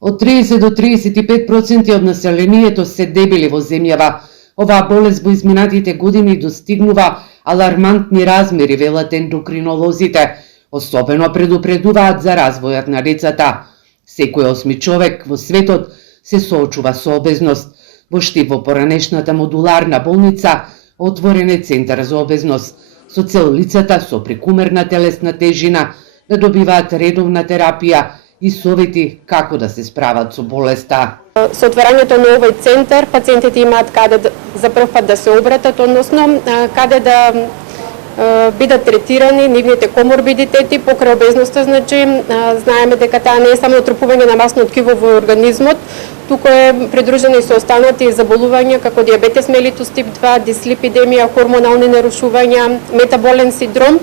Од 30 до 35% од населението се дебели во земјава. Оваа болест во изминатите години достигнува алармантни размери, велат ендокринолозите. Особено предупредуваат за развојот на децата. Секој 8 човек во светот се соочува со обезност. Во Штип во поранешната модуларна болница отворен е центар за обезност, со цел лицата со прекумерна телесна тежина да добиваат редовна терапија и совети како да се справат со болеста. Со отворањето на овој центар, пациентите имаат каде за прв пат да се обратат, односно каде да бидат третирани нивните коморбидитети покрај обезноста. Значи, знаеме дека таа не е само отрупување на масно ткиво во организмот, туку е придружена и со останати заболувања како диабетес мелитус тип 2, дислипидемија, хормонални нарушувања, метаболен синдром.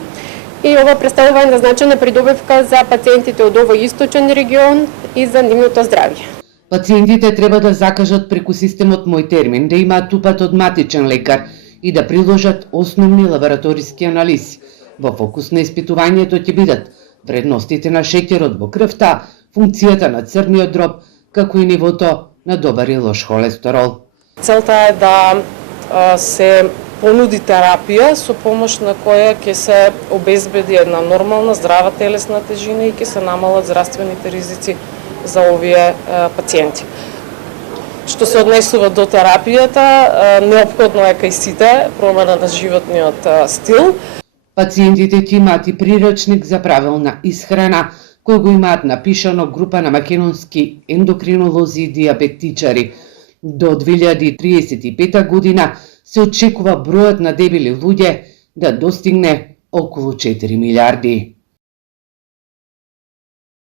И ова представува една значајна придобивка за пациентите од овој источен регион и за нивното здравје. Пациентите треба да закажат преку системот Мој термин, да имаат упат од матичен лекар и да приложат основни лабораториски анализи. Во фокус на испитувањето ќе бидат вредностите на шеќерот во крвта, функцијата на црниот дроб, како и нивото на добар и лош холестерол. Целта е да се понуди терапија со помош на која ќе се обезбеди една нормална, здрава телесна тежина и ќе се намалат здравствените ризици за овие пациенти. Што се однесува до терапијата, неопходно е кај сите промена на животниот стил. Пациентите ќе имаат и приручник за правилна исхрана, кој го имаат напишано група на македонски ендокринолози и диабетичари. До 2035 година се очекува бројот на дебели луѓе да достигне околу 4 милиарди.